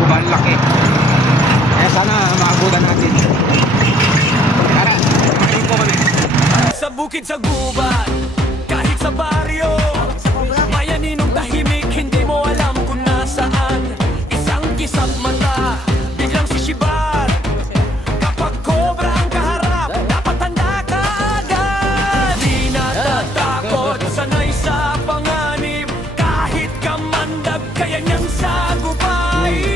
sobrang laki. Kaya sana maabutan natin. Tara, kain po kami. Sa bukid, sa gubat, kahit sa baryo, may aninong tahimik, hindi mo alam kung nasaan. Isang kisap mata, biglang sisibar. Kapag cobra ang kaharap, dapat handa ka agad. Di natatakot, sanay sa panganib, kahit kamandag, kaya niyang sagupain.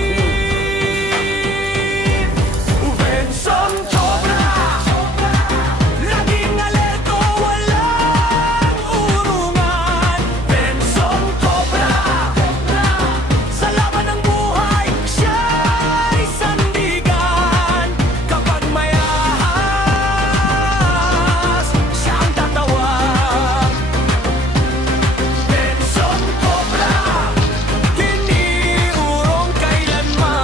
Ubensong cobra, laging alerto, walang urungan. Bensong cobra, sa laban ng buhay, siya'y sandigan. Kapag may ahas, siya ang tatawag. Bensong cobra, tiniurong kailanman.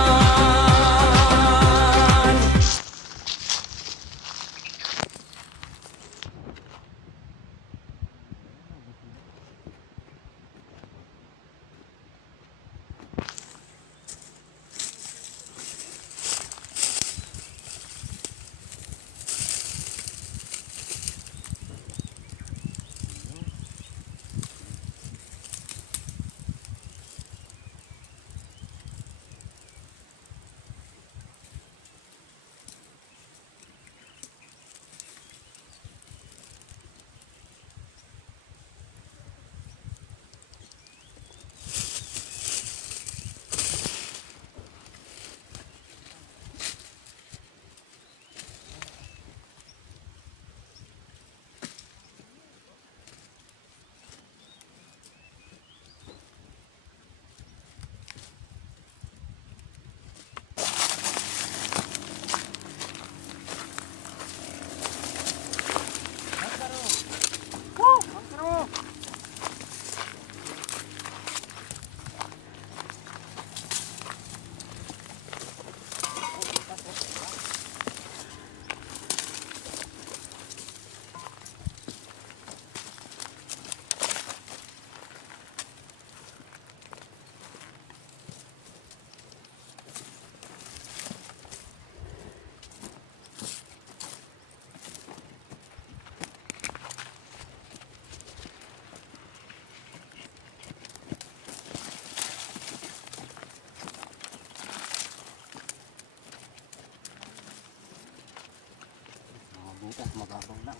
Butas, mababaw lang.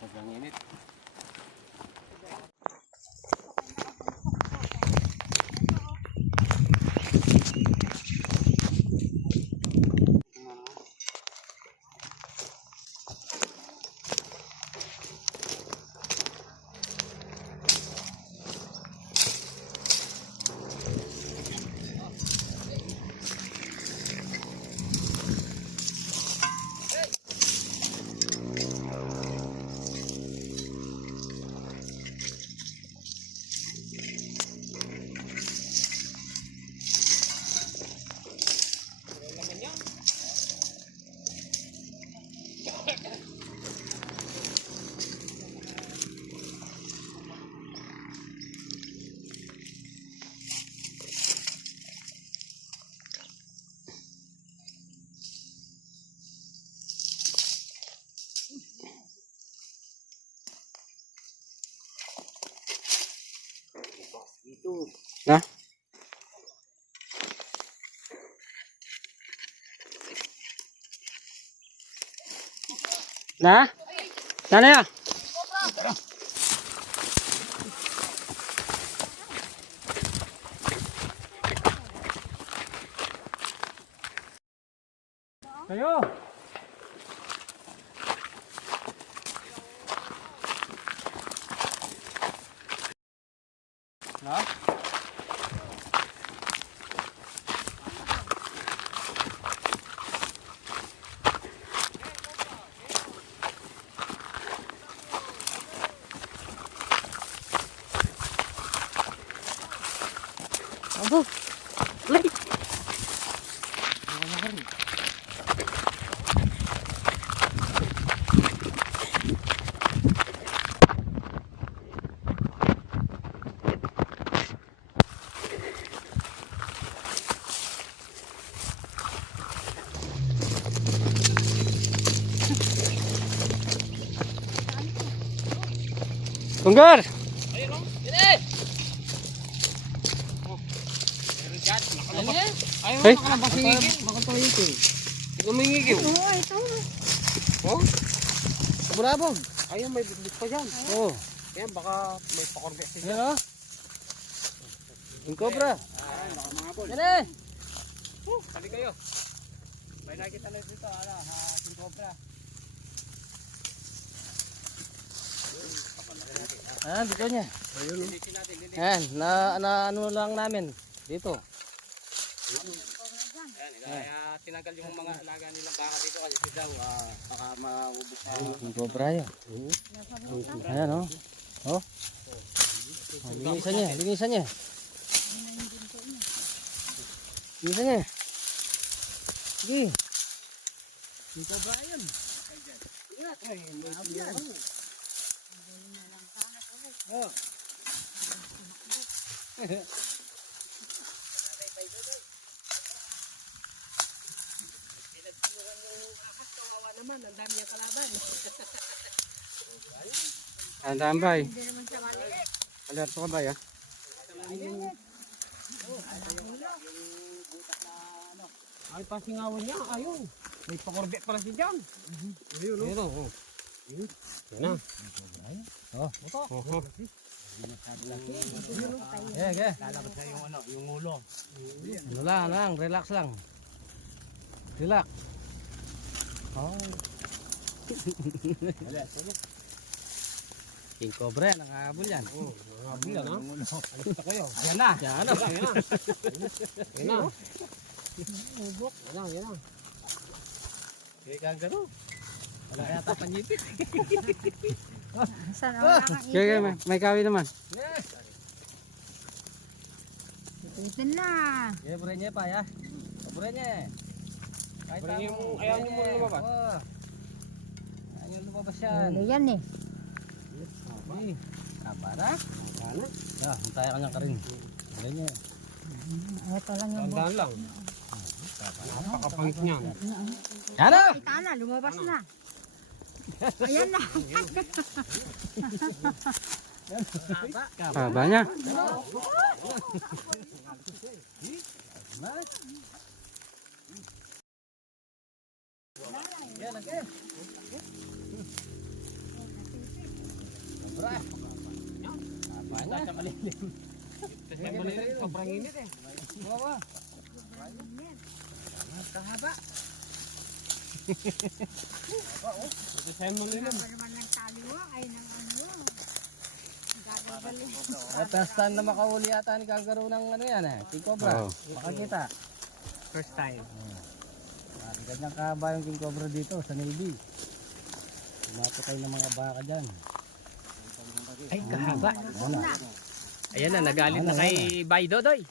Sobrang init. Na? Na? Sana ya? Tayo. Na? Aduh, lagi. Tunggar! Ayaw Hey. na nakalabas ng ngigil. Bakit ito ngigil? Ito may ngigil. Oo, ito. Oh? Kabulabog. Ayaw, may bitbit pa dyan. Oo. Yan, baka may pakorbe siya. Yan o. Yung cobra. Baka mga bol. Yan eh. Sabi kayo. May nakita na dito, yung cobra. Ah, dito niya. Lilisin natin, lilisin. Yan, na ano lang namin. Dito. Ayan, kaya tinagal yung mga alaga nilang baka dito kasi si daw, baka maubos sa... Yung cobra yun. Ayan o. Oh. Linisan niya, linisan niya. Linisan niya. Sige. Yung cobra yun. Tandaan ba eh? Alerto ka ba ya? Ay, pasingawan niya, ayaw. May pakorbe pala siya dyan. Ayun, no? Pero, oh. Yan na. Oh. Oho. Yeah, yeah. Lalabas na yung ulo. Ano lang, relax lang. Relax. Oh. King Cobra, nakahabol yan. Oh, nakabul yan, ha? Alis na kayo. Ayan na. Yan na. Yan na. Yan na. Yan na, yan na. Kaya kangaroo. Wala yata panyipit. Saan ang nakakita? Kaya may kawi naman. Ito na. Kaya bure niya pa ya. Bure niya. Kahit Bure niya ako, ayaw niyo muna lumabas. Oo. Ayaw niyo lumabas yan. Ano yan eh? Okay. Kabara. Kabara. Ya, hintay ka niya ka rin. Bure niya. Ito lang yung buhok. Tandaan lang. Napakapangit niyan. Yan na. Kita na, lumabas na. Ayan na. Haba niya. Yan, lagi. Kabra. Haba niya. Ay, malilit. Sobrang init eh. Bawa. Kahaba. Ito sa'yo malilim. Ano naman ng taliwa ay ng ano. Gagagalin. At first time na makahuli yata ni kangaroo ng ano yan eh. King Cobra. Oo. Makakita. First time. Ganyan kahaba yung King Cobra dito sa Navy. Umapatay ng mga baka dyan. Ay, kahaba. Wala. Ayan na, nagalit na kay Bay Dodoy.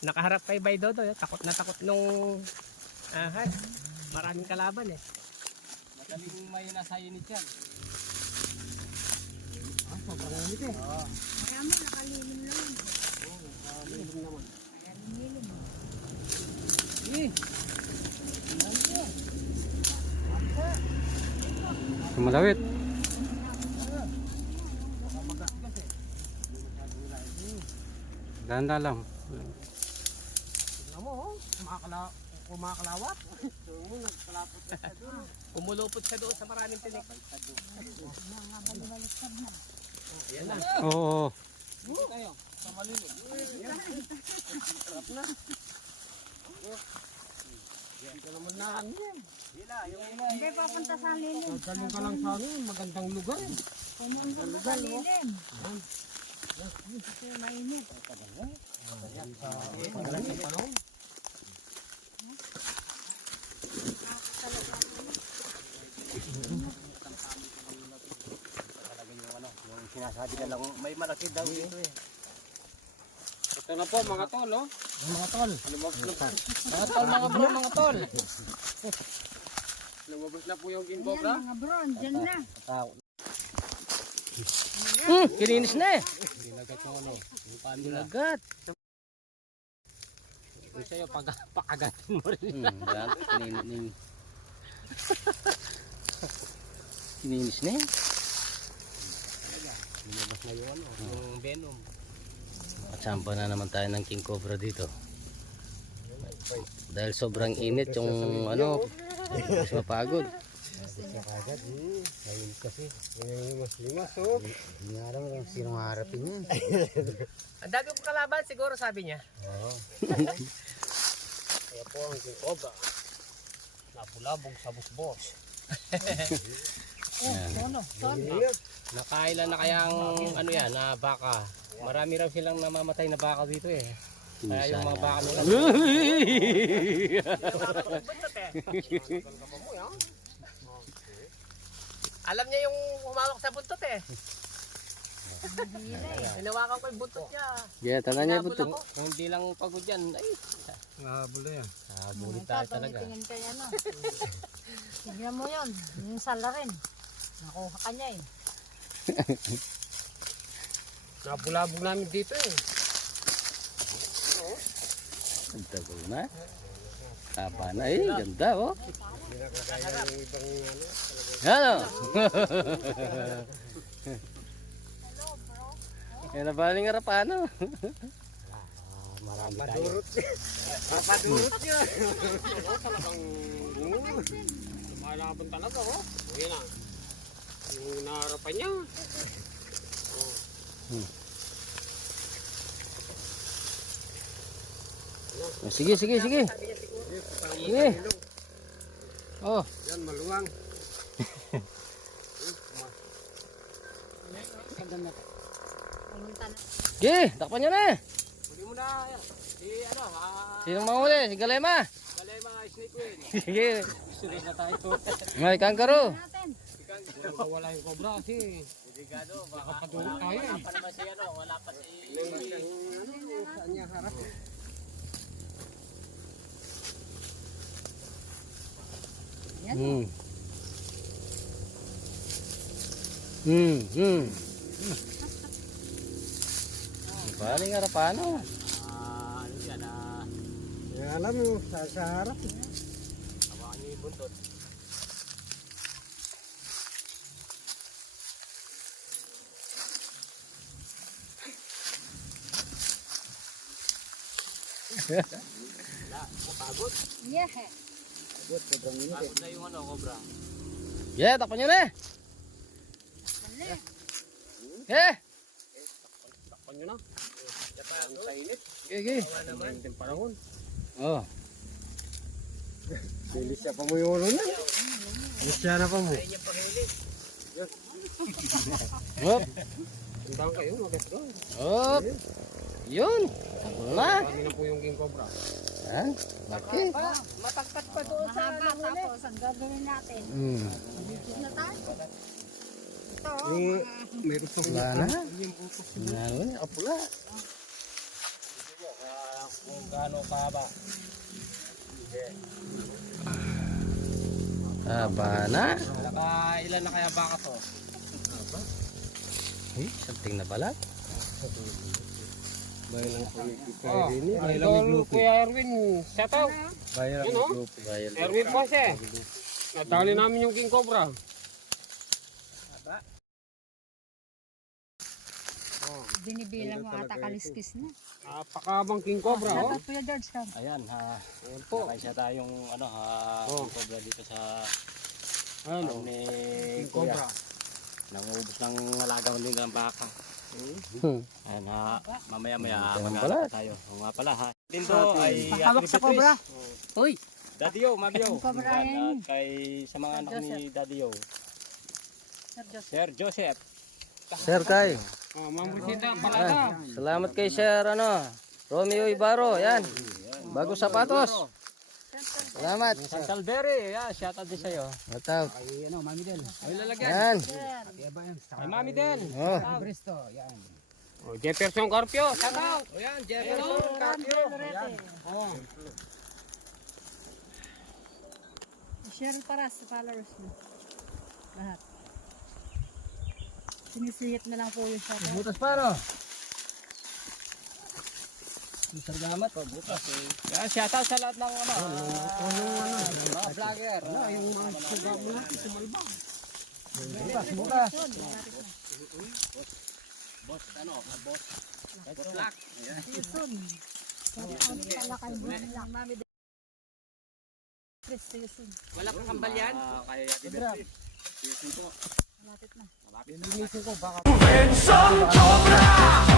Nakaharap kay Bay Dodoy. Takot na takot nung ahas. Maraming kalaban eh. Madaling may nasa unit yan. Kaya mo nakalilim naman. Malawit. Ganda lang. Tignan mo, oh. Kumakalawat. Kumulupot siya doon sa maraming tinik. Oo. Hindi papunta sa lilim. Galing ka lang sa amin, magandang lugar eh. Pumunta sa lilim. Kasi mainit. Magaling pa noon. Sinasabi na lang may malaki daw dito eh. Ito na po mga tol, oh. Mga tol. Lumabas na po. Mga tol, mga bro, mga tol. Lumabas na po yung King Ayan Cobra. mga bro, dyan na. Kininis na eh. Dinagat yung ano, yung paan nila. Lagat. Kung sa'yo, pakagatin mo rin. Yan. Kininis na eh. Lumabas na yung ano, yung venom. Katsampa na naman tayo ng king cobra dito. Dahil sobrang init yung ano, mas mapagod. Ayun kasi. Limas oh. Hindi nga alam kung sino harapin niya. Ang dami kong kalaban siguro sabi niya. Oo. Kaya po ang king cobra. Napulabog sa busbos. Nakailan na kayang ano yan, na baka. Marami raw silang namamatay na baka dito eh. Kaya yung mga baka nila. Alam niya yung humawak sa buntot eh. Hinawakan ko yung buntot niya. Yeah, tanan niya Hinabol buto. ako. Kung hindi lang pagod yan, ay. Nahabol yan. Bulit tayo talaga. Tingin kayo ano. Tignan mo yun. Yung sala rin. Nakuha ka niya eh. Napulabog namin dito eh. Ang tagal na. Tapa na eh, ganda oh. Ano? Yan na ba ng harapano? Marami tayo. Papadurot niya. Talagang lumalaban talaga oh. Yan na. Yung naharapan niya. Oh, sige, sige, sige. Sige. Oh, Yan, maluwang. Pumunta na. sige, takpan nyo na. Huli mo na. Si ano, Sinong mahuli? Si Galema. galay mga snake win. Sige. Sunod na tayo. May kankaro. Natin. Wala yung cobra kasi. Delikado. Baka padulog tayo eh. Wala pa naman si ano, wala pa si... Saan niya harap? Hmm. Hmm. Paling harapano. Ano yan Yan, alam mo, sa harap. hawakan niyo yung buntot. Yeah. Pagod na yung ano, cobra. Yeah, takpan nyo na. Eh. Takpan nyo na. Sa init. Sige. Wala naman. Yung panahon. Oh. Bilis siya pa mo yung ulo na. Bilis siya na pa mo. Ayun yung panghili. Hop. Tandaan kayo, mag-esdo. Hop. Yun. Na. Kami na po yung king cobra. Ha? Laki. Matagpat pa doon sa mahaba. Tapos ang gagawin natin. Hmm. Bigyan na tayo. Ito. Meron sa Wala na. Nalo na. Kapula. Kung gaano kahaba. Haba na. Ilan na kaya baka to? Eh, something na pala. bayan ng Oh, Bayan idol Kuya Erwin, shout out. Bayan Yun, oh. ng Bayan. Erwin Boss eh. Natali namin yung king cobra. Binibilang mo ata kaliskis na. Napakabang king cobra oh. Dapat Kuya George ka. Ayan ha. Ayan po. Nakaisa tayong ano ha. Oh. Cobra dito sa Ayan ano oh. ni King Kuya. cobra. Nangubos ng alagang nila ng baka. Ayan ha. Mamaya-maya Ganun mag pala. tayo. O nga pala ha. Dito ay Hawak sa cobra. Uy! Daddy Yo, Mami Yo. Cobra Yan, yan. at kay sa mga anak ni Daddy Yo. Sir Joseph. Sir Joseph. Sir Kai. Oh, mamusita, palada. Salamat kay Sir ano, Romeo Ibarro. Yan. Bago sapatos. Salamat. San Salveri, yeah, shout out din sa'yo. Shout out. Ay, ano, Mami Den. Ay, lalagyan. Yan. Ay, Mami Den. Oh. Oh, Jefferson Carpio, shout out. Oh, yan, Jefferson Carpio. Oh. Share para sa followers mo. Lahat. Sinisihit na lang po yung shot. Butas pa no. Salamat po butas eh. Yeah, shout out sa lahat ng ano, Mga vlogger. yung mga suga mo natin, sumalbang. Butas, butas. Boss, ano? Boss. Boss Black. Ayan. Season. Ang pala kay Bulan. Mami season. Wala kang kambal yan? Kay Ate Bertie. Yes, ito. Malapit na. Malapit. Linisin ko baka Bensang Cobra